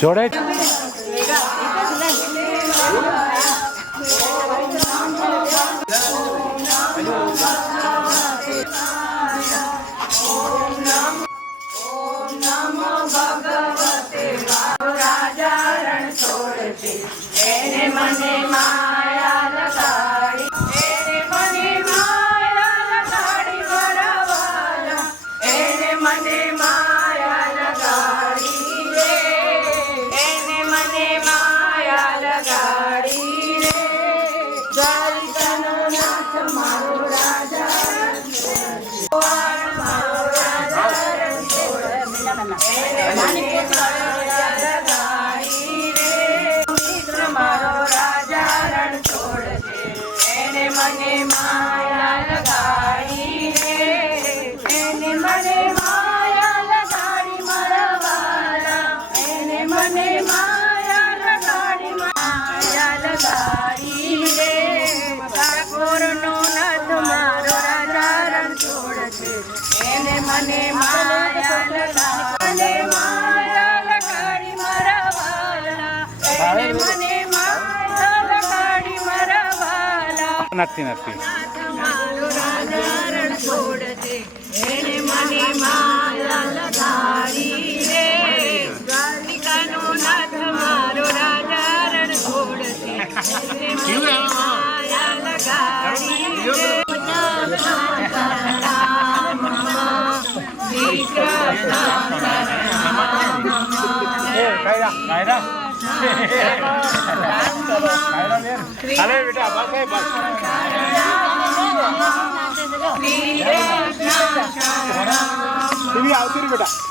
જોડે નથી નથી બેટા આવતી બેટા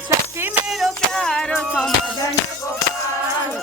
सखी मेरो प्यारो तो मदन गोपाल।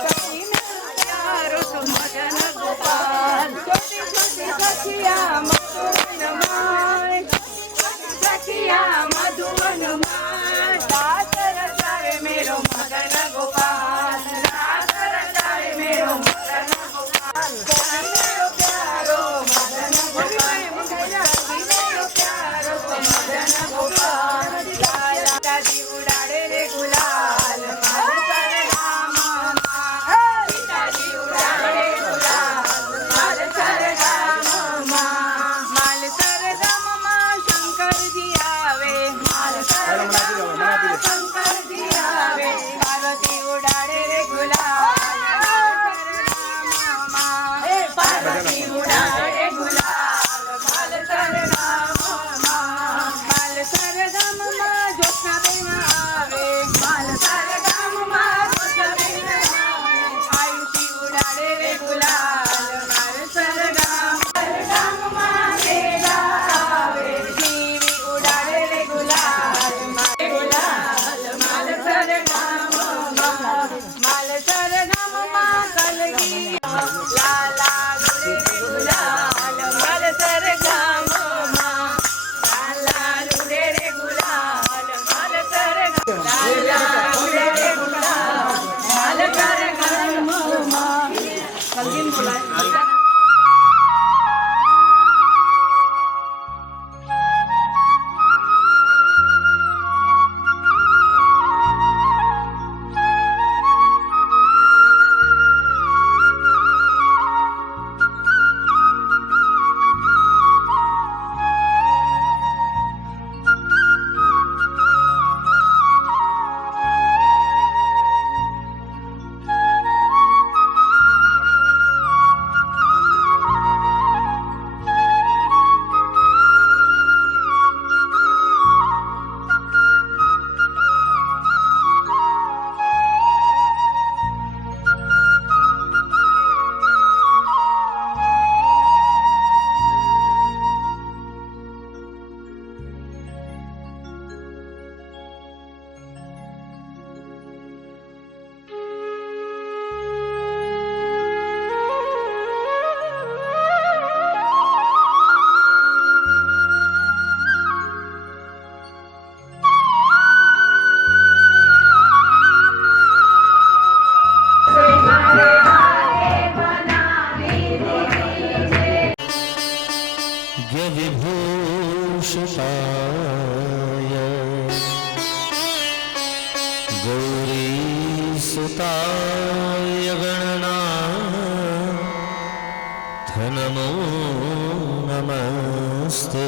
नमो नमस्ते।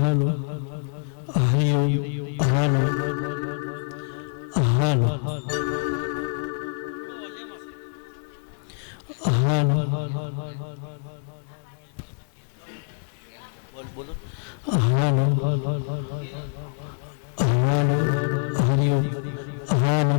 हेलो हरिओम हेलो हेलो हेलो हेलो हरिओम हेलो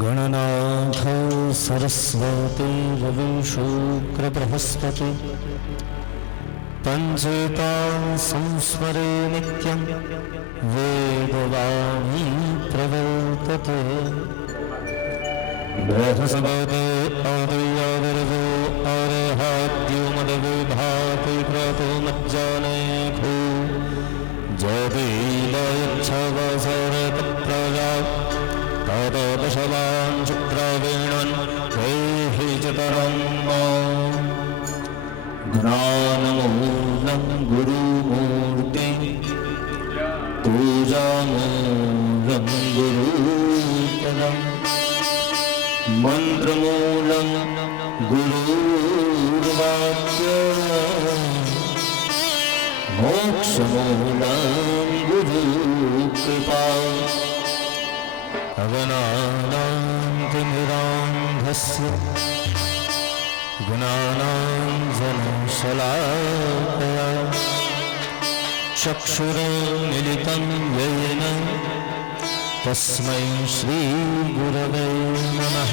गणनाथ सरस्वती रविशुक्रबृहस्पति पंचेतां संस्मरे नित्यं वेदवाणी प्रवर्तते बृहस्पति आदिर्यो अर्हाद्यो मदविभाति क्रतो मज्जाने खो जदीलयच्छवसरतप्रजा तदशवान् शुक्रवीणन् वैहि चतरं ज्ञानमूलं गुरुमूर्ति पूजामूलं गुरुपदम् मन्त्रमूलं गुरुर्वाक्यम् मोक्षमूलं गुरुकृपा अगनानान्तिमिरान्धस्य गुणानाञ्जनशलाकया चक्षुरुन्मिलितं येन तस्मै श्रीगुरवे नमः।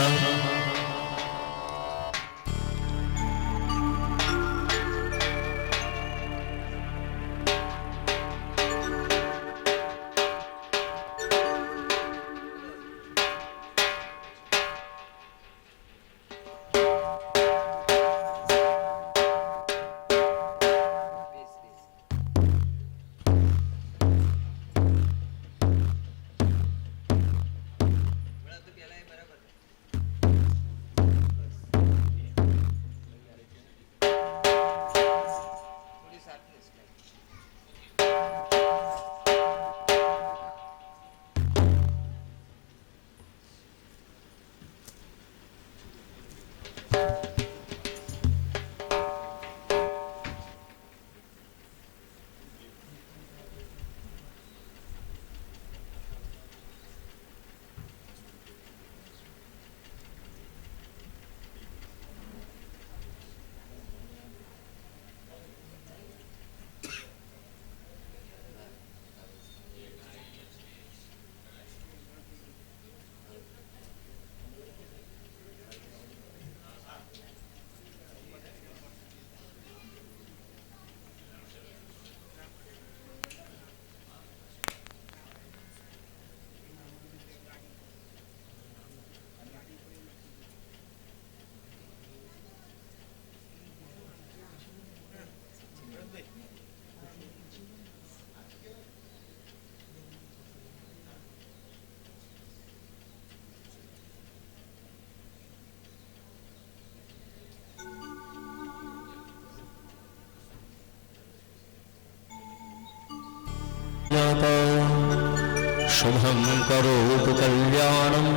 शुभं करोतु कल्याणं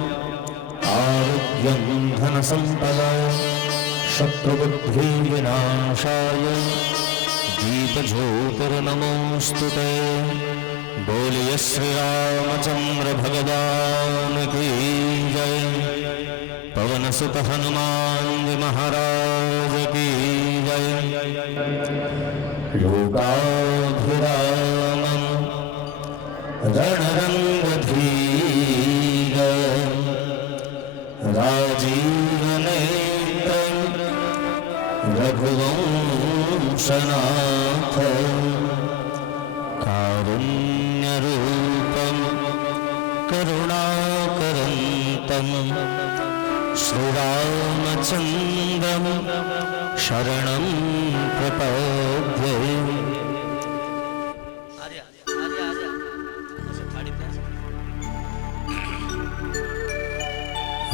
आरोग्यं धनसम्पदा शत्रुबुद्धिविनाशाय दीपज्योतिर्नमोऽस्तु ते। बोलिए श्री रामचंद्र भगवान की जय। पवन सुत हनुमान महाराज की जय। लोकाभिरामं रणरङ्गधीर राजीवनेत्रं रघुवंशनाथ कारुण्यरूपं करुणाकरन्तं श्रीरामचन्द्रं शरणं प्रपद्ये।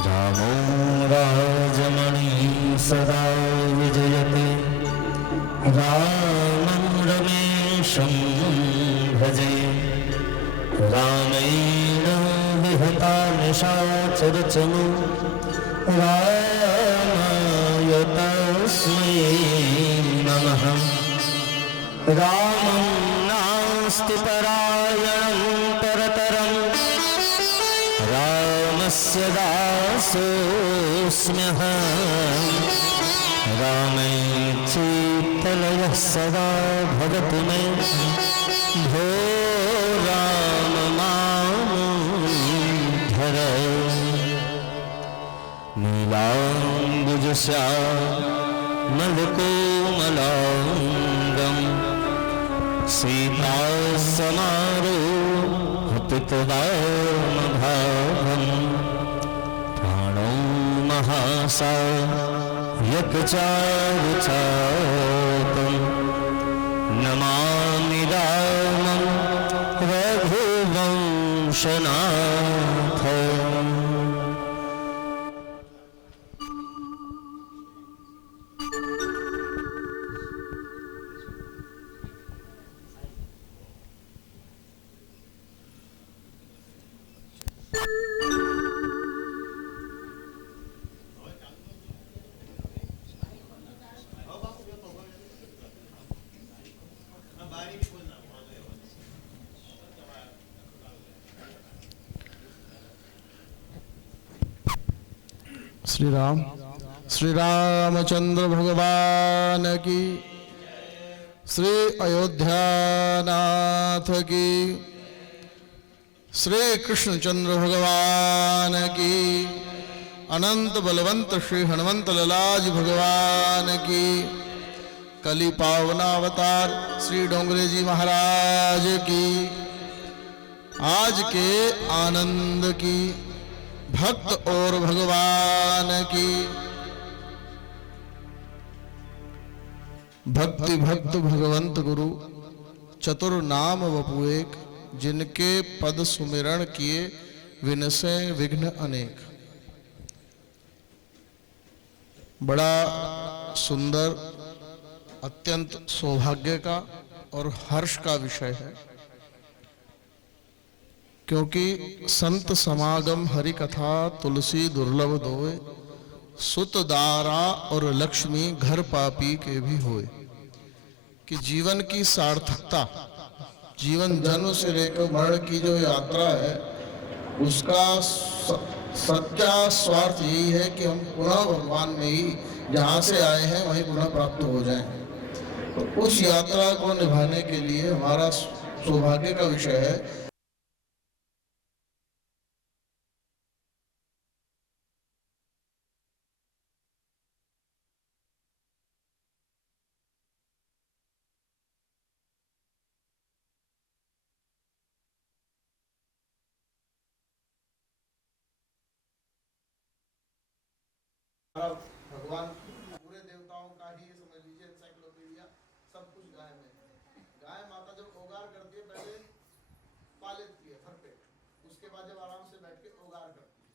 रामो राजमणि सदा विजयते रामं रमेशं भजे। रामेण विहता निशाचरचमु रामाय तस्मै नमः। रामं नास्ति परायणं परतरं रामस्य दासोऽस्म्यहम्। रामे चेतलयः सदा भवतु मे भो राम मामुद्धर। श्यामलकोमलाङ्गं सीतासमारोहपितवामभागं प्राणो महासायकचारुचापं नमामि रामं रघुवंशनाथम्। श्री रामचंद्र भगवान की, श्री अयोध्यानाथ की, श्री कृष्णचंद्र भगवान की, अनंत बलवंत श्री हनुमंत लालाजी भगवान की, कली पावनावतार श्री डोंगरे जी महाराज की, आज के आनंद की, भक्त और भगवान की। भक्ति भक्त भगवंत गुरु चतुर नाम वपु एक, जिनके पद सुमिरण किए विनसे विघ्न अनेक। बड़ा सुंदर, अत्यंत सौभाग्य का और हर्ष का विषय है, क्योंकि संत समागम हरि कथा तुलसी दुर्लभ दोए, सुत दारा और लक्ष्मी घर पापी के भी होए। कि जीवन की सार्थकता, जीवन जन्म से लेकर मरण की जो यात्रा है, उसका सच्चा स्वार्थ यही है कि हम पुनः भगवान में ही जहाँ से आए हैं वहीं पुनः प्राप्त हो जाएं। तो उस यात्रा को निभाने के लिए हमारा सौभाग्य का विषय है। भगवान पूरे देवताओं का ही ये समझ लीजिए एनसाइक्लोपीडिया, सब कुछ गाय में है। गाय माता जब ओगार करती है, पहले पा लेती है भर पेट, उसके बाद जब आराम से बैठ के ओगार करती है,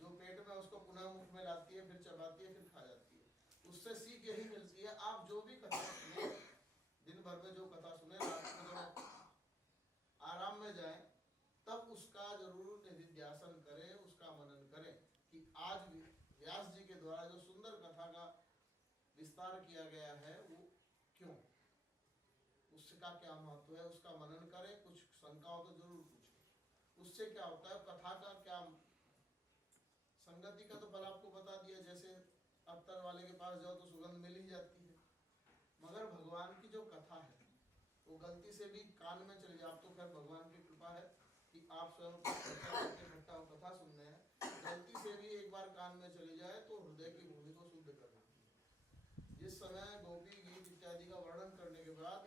जो पेट में उसको पुनः मुख में लाती है, फिर चबाती है, फिर खा जाती है। उससे सीख यही मिलती है, आप जो भी कथा सुने, दिन भर में जो कथा सुने, रात में जब आराम में जाए तब उसका जरूर निधिध्यासन करें, उसका मनन करें कि आज भी व्यास जी के द्वारा जो सुंदर कथा का विस्तार किया गया है वो क्यों, उसका क्या महत्व है, उसका मनन करें। कुछ शंका हो तो जरूर पूछें, उससे क्या होता है, कथा का क्या संगति का तो फल आपको बता दिया, जैसे अत्तर वाले के पास जाओ तो सुगंध मिल ही जाती है, मगर भगवान की जो कथा है वो गलती से भी कान में चली जाए, आप तो खैर भगवान की कृपा है कि आप स्वयं इकट्ठा कथा सुनने हैं, गलती से भी एक बार कान में चली जाए तो हृदय की भूमि को शुद्ध कर देती है। जिस समय गोपी गीत इत्यादि का वर्णन करने के बाद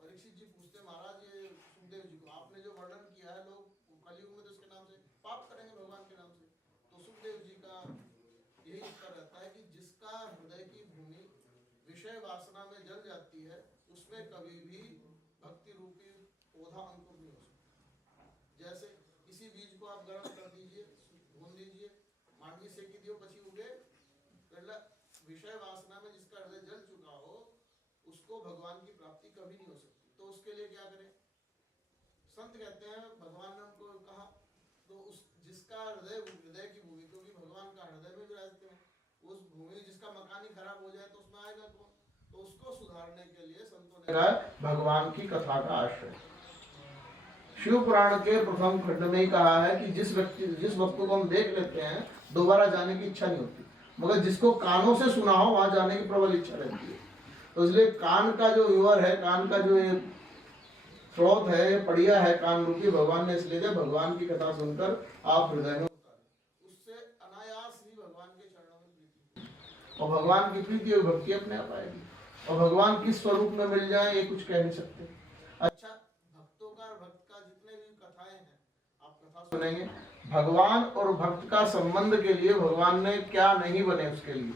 परीक्षित जी पूछते, महाराज ये सुखदेव जी को आपने जो वर्णन किया है, लोग कलयुग में तो इसके नाम से पाप करेंगे भगवान के नाम से, तो सुखदेव जी का यही उत्तर रहता है कि जिसका हृदय की भूमि विषय वासना में जल जाती है, उसमें कभी भी भक्ति रूपी पौधा अंकुर नहीं हो सकता। जैसे किसी बीज को आप गर्म कर दीजिए, भून दीजिए, मांडवी सेकी दियो पची उगे, विषय वासना में जिसका हृदय जल चुका हो, उसको भगवान की प्राप्ति कभी नहीं हो सकती। तो उसके लिए क्या करें? संत कहते हैं, भगवान ने हमको कहा, तो उस जिसका हृदय की भूमि, क्योंकि भगवान का हृदय में विराजते हैं, उस भूमि जिसका मकान ही खराब हो जाए तो उसमें आएगा कौन? तो उसको सुधारने के लिए संतों ने कहा भगवान की कथा का आश्रय। शिव पुराण के प्रथम खंड में ही कहा है कि जिस वस्तु को हम देख लेते हैं दोबारा जाने की इच्छा नहीं होती, मगर जिसको कानों से सुना हो वहां जाने की प्रबल इच्छा रहती है। तो इसलिए कान का जो व्यूअर है, कान का जो स्रोत है, पड़िया है कान रूपी, भगवान ने इसलिए भगवान की कथा सुनकर आप हृदय में उतारें, उससे अनायास और भगवान की प्रीति और भक्ति अपने आप आएगी। और भगवान किस स्वरूप में मिल जाए ये कुछ कह नहीं सकते। अच्छा, भक्तों का और भक्त का जितने भी कथाएं हैं आप कथा सुनेंगे। भगवान और भक्त का संबंध के लिए भगवान ने क्या नहीं बने, उसके लिए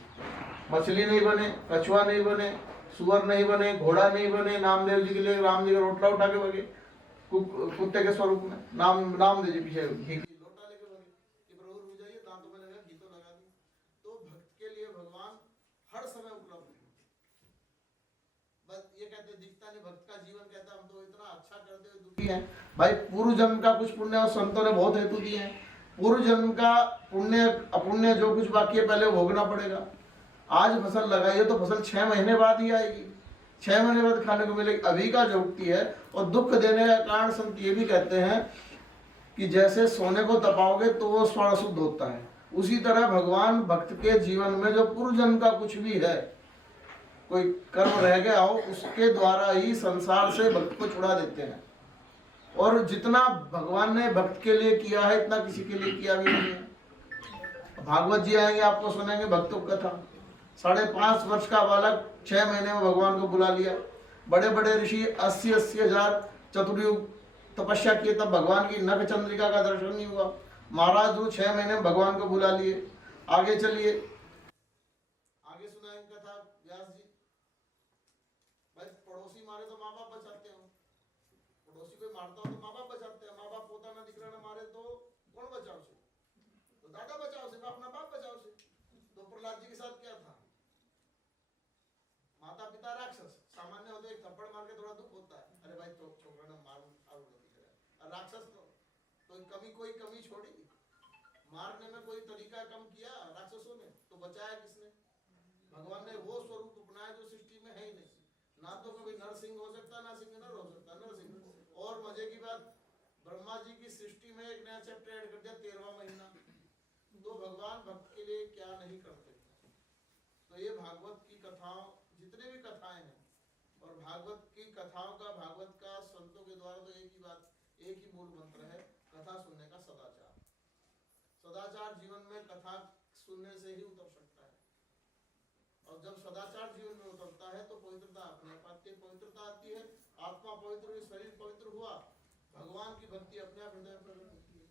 मछली नहीं बने, कछुआ नहीं बने, सुअर नहीं बने, घोड़ा नहीं बने। नामदेव जी के लिए राम जी का रोटला उठा के बगे कुत्ते के स्वरूप में। नामदेव जी पीछे घी लोटा लेके बगे कि प्रभु रुक जाइए, दांतों में लगा घी तो लगा दी। तो भक्त के लिए भगवान हर समय उपलब्ध है। बस ये कहते दिखता नहीं, भक्त का जीवन कहता हम तो इतना अच्छा करते हुए दुखी हैं। भाई पूर्व जन्म का कुछ पुण्य और संतों ने बहुत हेतु दिए हैं। पूर्व जन्म का पुण्य अपुण्य जो कुछ बाकी है पहले भोगना पड़ेगा। आज फसल लगाइए तो फसल 6 महीने बाद ही आएगी, 6 महीने बाद खाने को मिलेगी। अभी का जो उगती है और दुख देने का कारण संत ये भी कहते हैं कि जैसे सोने को तपाओगे तो वो स्वर्ण शुद्ध होता है, उसी तरह भगवान भक्त के जीवन में जो पूर्व जन्म का कुछ भी है, कोई कर्म रह गया हो, उसके द्वारा ही संसार से भक्त को छुड़ा देते हैं। और जितना भगवान ने भक्त के लिए किया है इतना किसी के लिए किया भी नहीं है। भागवत जी आएंगे, आपको सुनेंगे भक्तों की कथा। 5.5 वर्ष का बालक 6 महीने में भगवान को बुला लिया। बड़े बड़े ऋषि 80-80 हजार चतुर्युग तपस्या किए, तब भगवान की नख चंद्रिका का दर्शन नहीं हुआ। महाराज ध्रुव 6 महीने में भगवान को बुला लिए। आगे चलिए, आगे सुनाएंगे कथा व्यास जी। भाई पड़ोसी मारे तो माँ बाप बचाते हो, पड़ोसी कोई मारता हो तो माँ बाप बचाते हैं। माँ बाप पोता ना दिख रहा मारे तो कौन बचाओ से? तो दादा बचाओ से, अपना बाप बचाओ से। तो प्रहलाद जी के साथ क्या था? माता पिता राक्षस सामान्य होते, एक थप्पड़ मार के थोड़ा दुख होता है, अरे भाई तो छोकरा ने मार राक्षस तो कोई कमी छोड़ी? मारने में कोई तरीका कम किया राक्षसों ने? तो बचाया किसने? भगवान ने वो स्वरूप अपनाया जो सृष्टि में है ही नहीं। ना तो कभी नरसिंह हो सकता, ना सिंह नर हो सकता, नरसिंह। और मजे की बात, ब्रह्मा जी की सृष्टि में एक नया चैप्टर ऐड कर दिया, 13वां महीना। तो भगवान भक्त के लिए क्या नहीं करते। तो ये भागवत की कथाओं, जितने भी कथाएं हैं, और भागवत की कथाओं का, भागवत का संतों के द्वारा तो एक ही बात, एक ही मूल मंत्र है, कथा सुनने का सदाचार। सदाचार जीवन में कथा सुनने से ही उतर सकता है। और जब सदाचार जीवन में उतरता है तो पवित्रता अपने आप आती है। पवित्रता आती है, आत्मा पवित्र हुई, शरीर पवित्र हुआ, भगवान की भक्ति अपने आप हृदय में प्रकट होती है।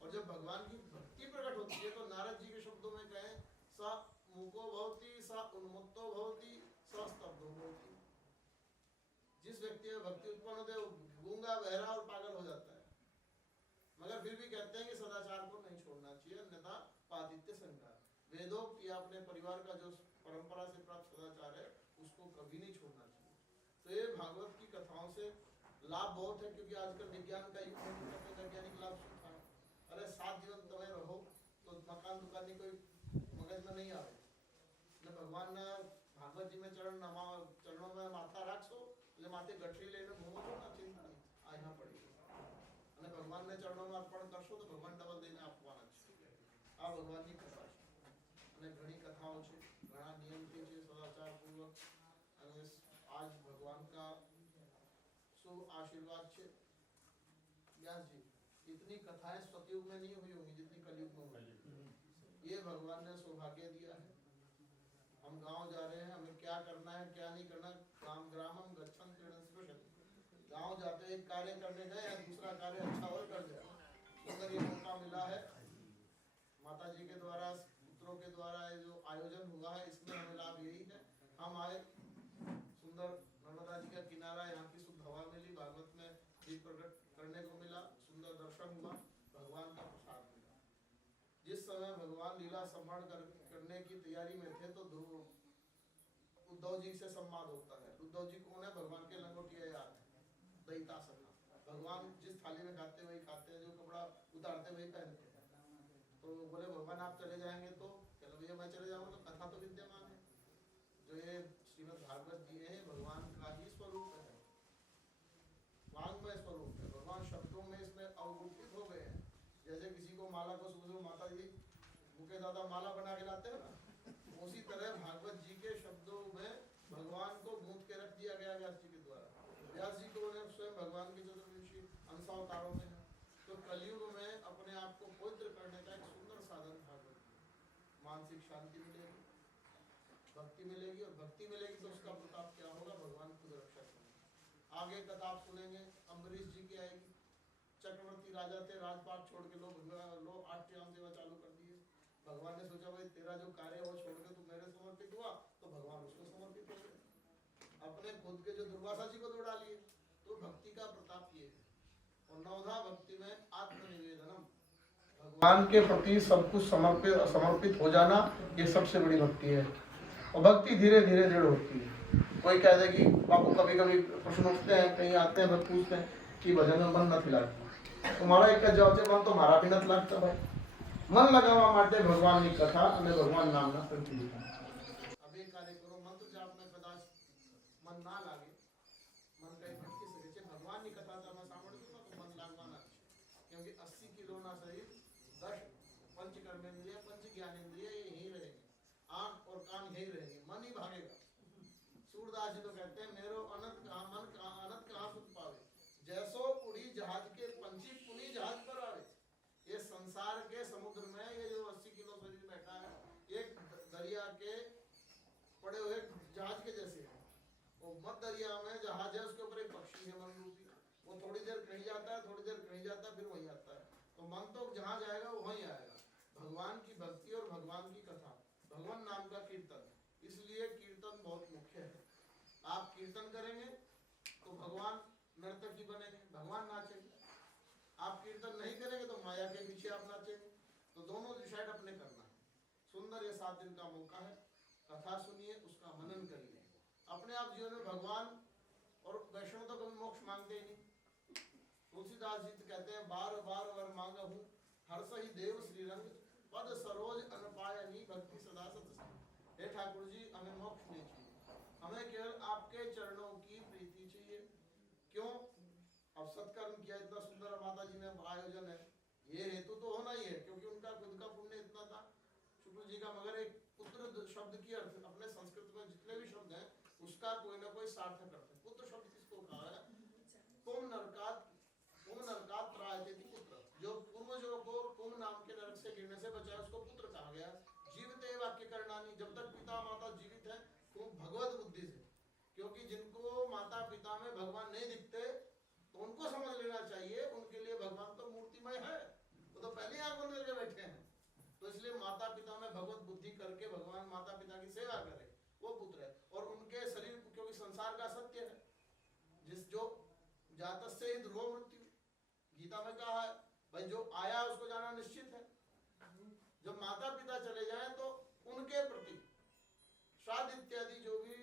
और जब भगवान की भक्ति प्रकट होती है तो नारद जी के शब्दों में कहें, सा मूको भवति, सा उन्मुक्तो भवति, सा स्तब्धो भवति। जिस व्यक्ति में भक्ति उत्पन्न होती है वो गूंगा, बहरा और पागल हो जाता है। मगर फिर भी कहते हैं कि सदाचार को नहीं छोड़ना चाहिए, अन्यथा पातित्य संकार। वेदों या अपने परिवार का जो परंपरा से प्राप्त सदाचार है उसको कभी नहीं छोड़ना चाहिए। तो ये भागवत की कथाओं से लाभ बहुत है, क्योंकि आजकल विज्ञान का युग है, वैज्ञानिक लाभ सुनता है। अरे 7 जीवन तुम्हें रहो तो मकान दुकान कोई मगज में नहीं आवे। भगवान ने भागवत जी में चरणों में माथा रखो, माथे गठरी लेने घूमो तो ना चिंता नहीं आ यहाँ पड़ी। અને ભગવાનને ચરણોમાં અર્પણ કરશો તો ભગવાન ડબલ દઈને આપવાના છે। આ ભગવાનની કથા છે અને ઘણી કથાઓ છે, ઘણા નિયમથી છે, સદાચાર પૂર્વક। અને આજ ભગવાન का शुभ आशीर्वाद છે। व्यास जी, इतनी कथाएं सतयुग में नहीं हुई होंगी जितनी कलयुग में हुई। ये भगवान ने सौभाग्य दिया है। हम गांव जा रहे हैं, हमें क्या करना है क्या नहीं करना, ग्रामम गच्छन् क्रीडन् स्पृशति। गांव जाते एक कार्य करने गए या दूसरा कार्य अच्छा और कर जाए। सुंदर ये मौका मिला है माता जी के द्वारा, पुत्रों के द्वारा जो आयोजन हुआ है, इसमें हमें लाभ यही है। हम आए, सुंदर नर्मदा जी का किनारा, यहाँ की शुद्ध हवा मिली, भागवत में दीप प्रकट करने को मिला, सुंदर दर्शन हुआ, भगवान का प्रसाद मिला। जिस समय भगवान लीला संभाल करने की तैयारी में थे तो उद्धव जी से संवाद होता है। उद्धव जी कौन है? भगवान के लंगोटिया यार दैता सखा। भगवान जिस थाली में खाते वही खाते हैं, जो कपड़ा उतारते वही पहनते हैं। तो बोले भगवान आप चले जाएंगे तो चलो भैया मैं चले जाऊंगा। तो कथा तो विद्यमान है, जो ये श्रीमद् भागवत जी है भगवान का ही स्वरूप है, वांग्मय स्वरूप है। भगवान शब्दों में इसमें अवगुठित हो गए हैं। जैसे किसी को माला को सुबह माता जी भूखे दादा माला बना के लाते हैं ना, उसी तरह भागवत जी के शब्दों में भगवान को गूंथ के रख दिया गया व्यास जी के द्वारा। व्यास जी को स्वयं भगवान के चतुर्विंशी अंशावतारों में है। तो कलयुग में अपने आप को पवित्र करने का एक सुंदर साधन भागवत, मानसिक शांति मिलेगी, भक्ति मिलेगी, और भक्ति मिलेगी तो उसका प्रताप क्या होगा, भगवान खुद रक्षा करेंगे। आगे कथा आप सुनेंगे, अम्बरीश जी की आएगी। चक्रवर्ती राजा थे, राजपाट छोड़ के लो 8 राम सेवा चालू कर दिए। भगवान ने सोचा भाई तेरा जो कार्य है वो छोड़ के तू मेरे समर्पित हुआ, तो भगवान उसको समर्पित हो गए। अपने खुद के जो दुर्वासा जी को दौड़ा लिए। तो भक्ति का प्रताप ये है। और नवधा भक्ति में आत्मनिवेदनम, भगवान के प्रति सब कुछ समर्पित हो जाना, ये सबसे बड़ी भक्ति है। और भक्ति धीरे धीरे दृढ़ होती है। कोई कह दे कि बापू कभी कभी प्रश्न उठते हैं, कहीं आते हैं, पूछते हैं कि भजन में मन न लगता। तुम्हारा एक जवाब मन तो मारा भी न लगता भाई। मन लगावा माटे भगवान की कथा અને भगवान नाम ना प्रति। अब एक कार्य करो, मंत्र जाप में कदाच मन ना लागे, मन कहीं भटकी सके छे, भगवान की कथा તમે સાંભળજો તો मन लागवाना છે। क्योंकि 80 किलो ना शरीर, 10 पंच कर्मेंद्रिय, पंच ज्ञानेंद्रिय ये यही रहेंगे, आंख और कान यही रहेंगे, मन ही भागेगा। सूरदास जी तो कहते हैं मेरो अनंत कहाँ मन अनंत कहाँ सुख पावे, जैसो उड़ी जहाज के पंछी पुनी जहाज पर आवे। ये संसार के समुद्र में ये जो 80 किलो शरीर बैठा है, एक दरिया के पड़े हुए जहाज के जैसे है। वो मध्य दरिया में जहाज है, उसके ऊपर एक पक्षी है मन रूपी, वो थोड़ी देर कहीं जाता है, थोड़ी देर कहीं जाता है, फिर वहीं आता है। तो मन तो जहाँ जाएगा वो वहीं आएगा। भगवान की भक्ति और भगवान की कथा, भगवान नाम का कीर्तन, इसलिए कीर्तन बहुत मुख्य है। आप कीर्तन करेंगे तो भगवान नर्तकी बनेंगे, भगवान नाचेंगे। आप कीर्तन नहीं करेंगे तो माया के पीछे आप नाचेंगे। तो दोनों डिसाइड अपने करना है। सुंदर ये 7 दिन का मौका है, कथा सुनिए, उसका मनन करिए। अपने आप जीवन में भगवान और वैष्णव तो कभी मोक्ष मांगते ही नहीं। तुलसीदास जी कहते हैं बार बार वर मांगा हूँ, हर्ष ही देव श्रीरंग, पद सरोज अनपायनी भक्ति सदा सत्संग। हे ठाकुर जी, हमें मोक्ष नहीं चाहिए, हमें केवल आपके चरणों की प्रीति चाहिए। क्यों? अब सत्कर्म किया, इतना सुंदर माता जी ने आयोजन है, ये हेतु तो होना ही है, क्योंकि उनका खुद का पुण्य इतना था शुक्ल जी का। मगर एक पुत्र शब्द की अर्थ अपने संस्कृत में जितने भी शब्द हैं उसका कोई ना कोई सार्थक अर्थ है। पुत्र शब्द किसको कहा है? तुम नरकात त्रायते थी पुत्र, जो पूर्वजों को कुम नाम के नरक से गिरने से बचाया उसको पुत्र कहा गया। जीवित वाक्य करणानी, जब तक पिता माता जीवित है खूब भगवत बुद्धि से, क्योंकि जिनको माता पिता में भगवान नहीं दिखते तो उनको समझ लेना चाहिए उनके लिए भगवान तो मूर्तिमय है, वो तो पहले आंख बंद करके बैठे हैं। तो इसलिए माता पिता में भगवत बुद्धि करके भगवान माता पिता की सेवा करे, वो पुत्र है। और उनके शरीर, क्योंकि संसार का सत्य है, जिस जो जातस्य ही ध्रुव मृत्यु, गीता में कहा है भाई जो आया उसको जाना निश्चित है। जब माता पिता चले जाएं तो उनके प्रति श्राद्ध इत्यादि जो भी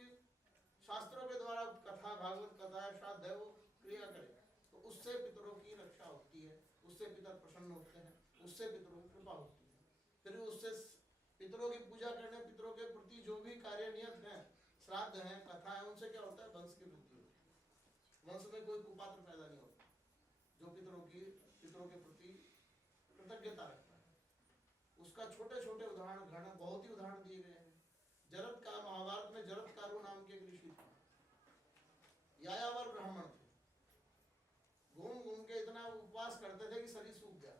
शास्त्रों के द्वारा कथा, भागवत कथा है, श्राद्ध है, वो क्रिया करे, तो उससे पितरों की रक्षा होती है, उससे पितर प्रसन्न होते हैं, उससे पितरों की कृपा होती है। फिर उससे पितरों की पूजा करने, पितरों के प्रति जो भी कार्य नियत हैं, श्राद्ध हैं, कथा है, उनसे क्या होता है? वंश की वृद्धि होती है। वंश में कोई कुपात्र पैदा नहीं होता जो पितरों के प्रति कृतज्ञता रखता है। उसका छोटे छोटे उदाहरण, घना बहुत ही उदाहरण दिए गए हैं। जरत का महाभारत में जरत्कारु नाम के एक ऋषि थे, यायावर ब्राह्मण थे, घूम घूम के इतना उपवास करते थे कि शरीर सूख गया।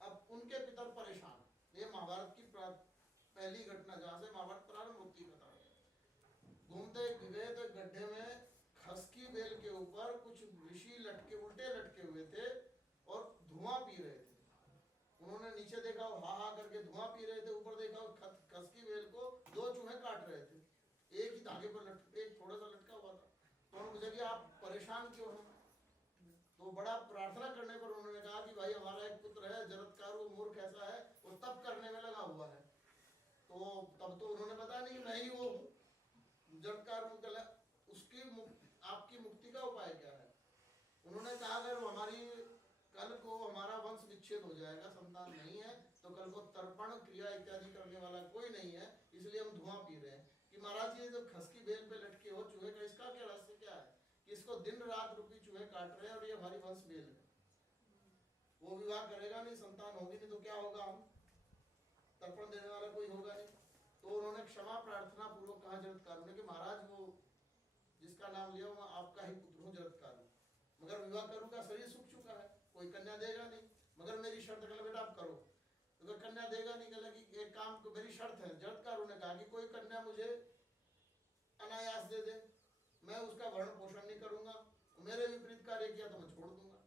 अब उनके पितर परेशान, ये महाभारत की पहली घटना जहां से महाभारत प्रारंभ होती कथा। घूमते गए तो गड्ढे में खसकी बेल के ऊपर कुछ ऋषि उल्टे लटके हुए थे और धुआं पी रहे थे। उन्होंने नीचे देखा, हा हा करके धुआं पी रहे थे, ऊपर देखा खसकी बेल को 2 चूहे काट रहे थे, एक ही धागे पर एक थोड़ा सा लटका हुआ था। तो उन्होंने मुझे कि आप परेशान क्यों हैं? तो बड़ा प्रार्थना करने पर उन्होंने कहा कि भाई हमारा एक पुत्र है जरत्कार, वो मूर्ख ऐसा है, वो तप करने में लगा हुआ है। तो तब तो उन्होंने बताया नहीं मैं ही वो जरत्कार हूँ, उसकी आपकी मुक्ति का उपाय क्या है? उन्होंने कहा अगर कल को हमारा वंश विच्छेद हो जाएगा, संतान नहीं है, तो कल को तर्पण क्रिया इत्यादि करने वाला कोई नहीं है, इसलिए हम धुआं पी रहे हैं। कि महाराज ये जो खसकी बेल पे लटके हो चूहे का, इसका क्या रहस्य क्या है? इसको दिन रात रूपी चूहे काट रहे हैं और ये हमारी वंश बेल है। वो विवाह करेगा नहीं, संतान होगी नहीं, तो क्या होगा? हम तर्पण देने वाला कोई होगा नहीं। तो उन्होंने क्षमा प्रार्थना पूर्वक कहा जरत्कार ने कि महाराज वो जिसका नाम लिया वो आपका ही पुत्र हूँ जरत्कार, मगर विवाह करूंगा, शरीर सूख चुका है, कोई कन्या देगा नहीं, मगर मेरी शर्त कर बेटा आप करो। अगर कन्या देगा नहीं, कहला कि एक काम को मेरी शर्त है, जड़कारों ने कहा कि कोई कन्या मुझे अनायास दे दे, मैं उसका भरण पोषण नहीं करूंगा, मेरे विपरीत कार्य किया तो मैं छोड़ दूंगा।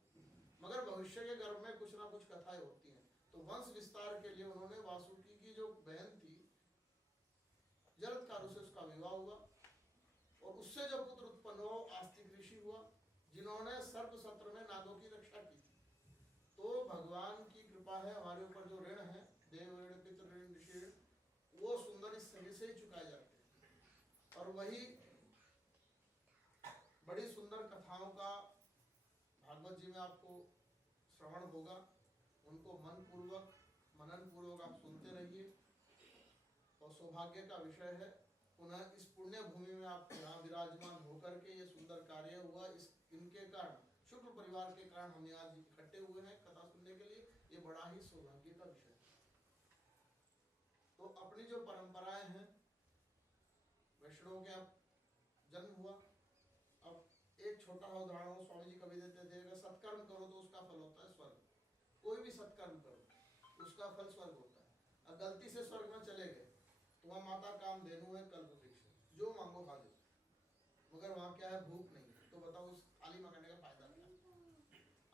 मगर भविष्य के गर्भ में कुछ ना कुछ कथाएं होती हैं, तो वंश विस्तार के लिए उन्होंने वासुकी की जो बहन थी जरत्कारु से उसका विवाह हुआ, और उससे जो पुत्र उत्पन्न हुआ आस्तिक ऋषि हुआ, जिन्होंने सर्प सत्र में नागों की रक्षा की थी। तो भगवान की कृपा है हमारे ऊपर, जो ऋण है, देव ऋण, पितृ ऋण, ऋषि ऋण, वो सुंदर इस सही से ही चुकाए जाते हैं। और वही बड़ी सुंदर कथाओं का भागवत जी में आपको श्रवण होगा, उनको मन पूर्वक मनन पूर्वक आप सुनते रहिए। और सौभाग्य का विषय है, पुनः इस पुण्य भूमि में आप यहाँ विराजमान होकर के ये सुंदर कार्य हुआ, इस इनके कारण, शुक्ल परिवार के कारण हम आज इकट्ठे हुए हैं कथा सुनने के लिए, ये बड़ा ही सौभाग्य का विषय है। तो अपनी जो परंपराएं हैं, वैष्णव के अब जन्म हुआ, अब एक छोटा उदाहरण हो, स्वामी जी कभी देते थे, अगर सत्कर्म करो तो उसका फल होता है स्वर्ग। कोई भी सत्कर्म करो उसका फल स्वर्ग होता है। अब गलती से स्वर्ग में चले गए तो वहाँ माता कामधेनु है, कल्प वृक्ष, जो मांगो खा दे, मगर वहाँ क्या है, भूख नहीं है। तो बताओ उस थाली मंगाने का फायदा क्या?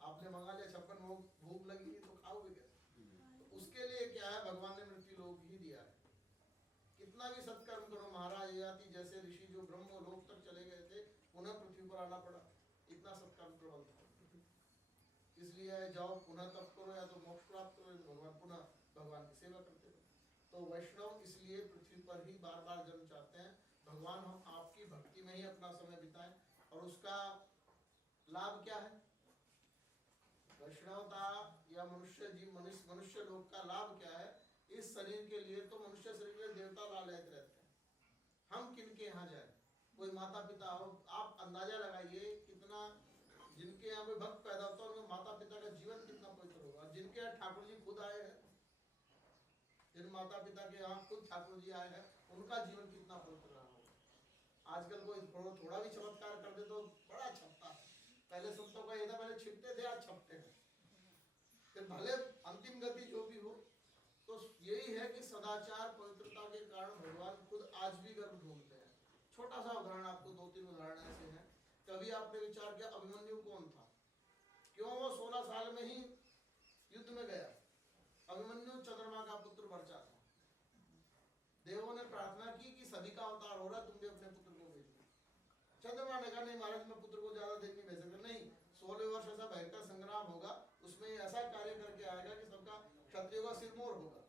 आपने मंगा लिया 56 भूख लगी तो खाओगे कैसे? तो उसके लिए क्या है, भगवान ने मृत्यु लोक ही दिया है। कितना भी सत्कर्म करो, महाराज ययाति जैसे ऋषि जो ब्रह्म लोक तक चले गए थे, पुनः पृथ्वी पर आना पड़ा, इतना सत्कर्म प्रबल था। इसलिए जाओ पुनः तप करो, या तो मोक्ष प्राप्त करो, तो भगवान पुनः भगवान की सेवा करते रहो। तो वैष्णव इसलिए पृथ्वी पर ही बार बार जन्म चाहते हैं, भगवान हम आपकी भक्ति में ही अपना समय बिताएं। और उसका लाभ क्या है, वैष्णवता या मनुष्य जीव मनुष्य लोक का लाभ क्या है? इस शरीर के लिए तो मनुष्य शरीर में देवता लालयत रहते हैं, हम किनके यहाँ जाए? कोई माता पिता हो, आप अंदाजा लगाइए कितना जिनके यहाँ कोई भक्त पैदा होता है उनके माता पिता का जीवन कितना पवित्र होगा। जिनके यहाँ ठाकुर जी खुद आए हैं, जिन माता पिता के यहाँ खुद ठाकुर जी आए हैं, उनका जीवन कितना पवित्र रहा होगा। आजकल कोई थोड़ा भी चमत्कार कर दे तो बड़ा छपता है। पहले संतों का ये था, पहले छिपते थे, आज छपते हैं। फिर भले अंतिम गति जो भी हो, तो यही है कि सदाचार पवित्रता के कारण भगवान खुद आज भी गर्भ ढूंढते हैं। छोटा सा उदाहरण, आपको 2-3 उदाहरण ऐसे हैं। कभी आपने विचार किया अभिमन्यु कौन था? क्यों वो 16 साल में ही युद्ध में गया? अभिमन्यु चंद्रमा का पुत्र वर्चा था। देवों ने प्रार्थना की कि सदी का अवतार हो रहा, तुम भी अपने पुत्र को भेजो। चंद्रमा ने कहा नहीं महाराज, मैं पुत्र को ज्यादा देर नहीं भेज सकता। नहीं, 16 वर्ष ऐसा भयंकर संग्राम होगा, उसमें ऐसा कार्य करके आएगा कि सबका क्षत्रियों का सिरमौर होगा।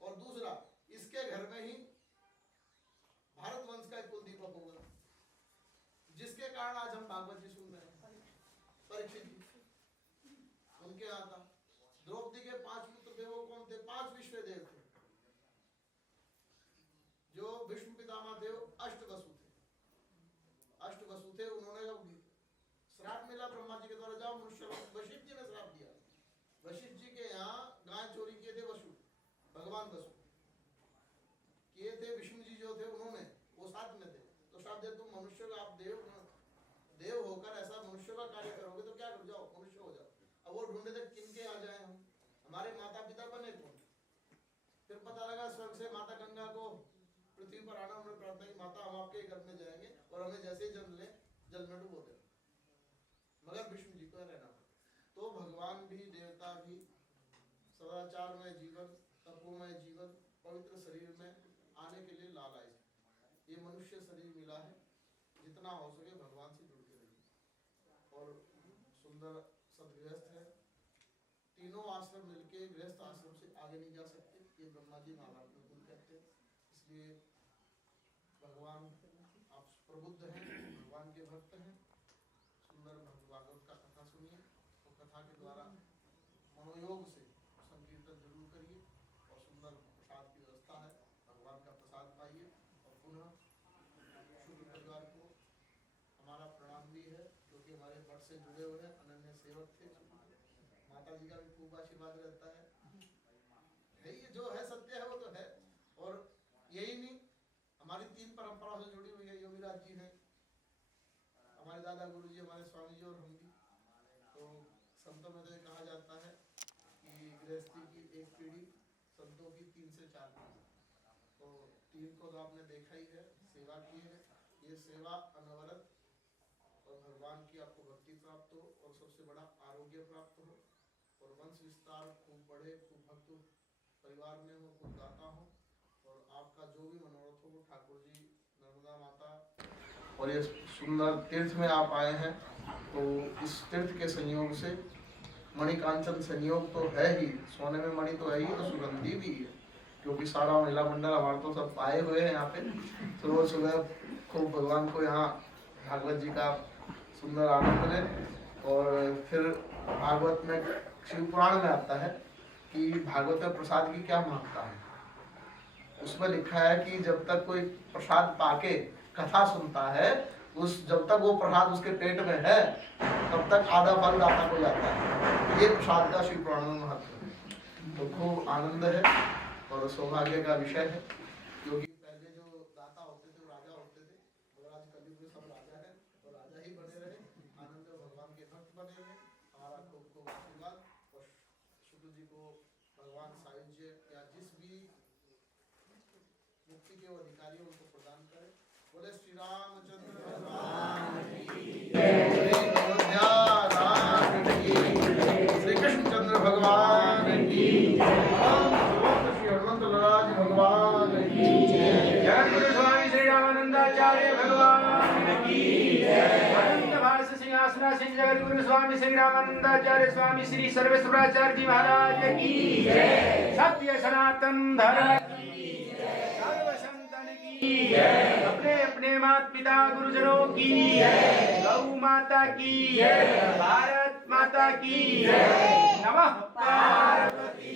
और दूसरा, इसके घर में ही भारत वंश का एक कुल दीपक होगा, जिसके कारण आज हम भागवत जी सुन रहे हैं। परीक्षित जी उनके यहाँ था। द्रौपदी के 5 पुत्र थे, वो कौन थे? 5 विश्व देव थे। जो भीष्म पितामह थे वो अष्टवसु थे। अष्टवसु थे, उन्होंने श्राप मिला ब्रह्मा जी के द्वारा, जाओ मनुष्य। वशिष्ठ जी ने श्राप दिया। वशिष्ठ जी के यहाँ गाय चोरी किए थे वसु, भगवान वसु किए थे। विष्णु जी जो थे उन्होंने, वो साथ में थे। तो श्राप दे, तुम मनुष्य का, आप देव होकर ऐसा मनुष्य का कार्य करोगे तो क्या कर जाओ, मनुष्य हो जाओ। अब वो ढूंढे थे किनके आ जाए हम, हमारे माता पिता बने कौन? फिर पता लगा स्वर्ग से माता गंगा को पृथ्वी पर आना, उन्होंने प्रार्थना की माता हम आपके घर में जाएंगे और हमें जैसे ही जन्म ले जल में डुबो दे, मगर विष्णु जी को रहना। तो भगवान भी, देवता भी सदाचार में जीवन, तपोमय जीवन, पवित्र शरीर में आने के लिए लालायित है। ये मनुष्य शरीर मिला है, जितना हो सके भगवान से जुड़ के रहिए। और सुंदर सदगृहस्थ है, तीनों आश्रम मिलके गृहस्थ आश्रम से आगे नहीं जा सकते, ये ब्रह्मा जी महाभारत में खुद कहते हैं। इसलिए भगवान आप प्रबुद्ध हैं, भगवान के भक्त हैं, सुंदर भागवत का कथा सुनिए और कथा के द्वारा मनोयोग से संकीर्तन जरूर करिए। और सुंदर प्रसाद की व्यवस्था है, भगवान का प्रसाद पाइए। और पुनः शुक्र परिवार को हमारा प्रणाम भी है, क्योंकि हमारे मठ से जुड़े हुए हैं, अनन्य सेवक थे। माता जी का भी खूब आशीर्वाद रहता है। ये जो है सत्य है वो तो है। और यही नहीं, हमारी 3 परंपराओं से जुड़ी हुई है। योगीराज जी हैं, हमारे दादा गुरु जी, हमारे स्वामी जी और हम भी। तो संतों में तो कहा जाता है कि गृहस्थी की एक पीढ़ी संतों की 3 से 4 पीढ़ी। तो 3 को तो आपने देखा ही है, सेवा की है। ये सेवा अनवरत और भगवान की आपको भक्ति प्राप्त हो और सबसे बड़ा आरोग्य प्राप्त हो और वंश विस्तार खूब बढ़े, खूब भक्त परिवार में हो, खूब दाता हो और आपका जो भी मनोरथ हो वो ठाकुर जी, नर्मदा माता और ये सुंदर तीर्थ में आप आए हैं। तो इस तीर्थ के संयोग से मणिकांचन संयोग तो है ही, सोने में मणि तो है ही, तो सुगंधी भी है, क्योंकि सारा महिला मंडल हमारे तो सब आए हुए हैं यहाँ पे। तो रोज सुबह खूब भगवान को यहाँ भागवत जी का सुंदर आनंद लें। और फिर भागवत में शिव पुराण में आता है कि भागवत में प्रसाद की क्या महत्ता है। उसमें लिखा है कि जब तक कोई प्रसाद पाके कथा सुनता है, जब तक वो प्रसाद उसके पेट में है तब तक आधा फल दाता को जाता है। ये प्रसाद का शिव पुराण में महत्व है। तो खूब आनंद है और सौभाग्य का विषय है, क्योंकि पहले जो दाता होते थे वो राजा होते थे, और आज कलयुग में सब राजा है और राजा ही बने रहे, आनंद भगवान के भक्त बने रहे। हमारा खूब खूब आशीर्वाद और शुक्र जी को भगवान सायुज्य या जिस भी मुक्ति के वो अधिकारी उनको प्रदान करे। बोले श्री रामचंद्र भगवान की जय, अयोध्या राम की, श्री कृष्णचंद्र भगवान की जय, श्री हनुमंत लाल भगवान की जय, जगत गुरु स्वामी श्री रामानंदाचार्य भगवान की जय, अनंत भाष सिंहासनासीन जगत गुरु स्वामी श्री रामानंदाचार्य स्वामी श्री सर्वेश्वराचार्य जी महाराज की जय, सत्य सनातन धर्म अपने अपने माता पिता गुरुजनों की जय, गौ माता की जय, भारत माता की जय, नमः पार्वती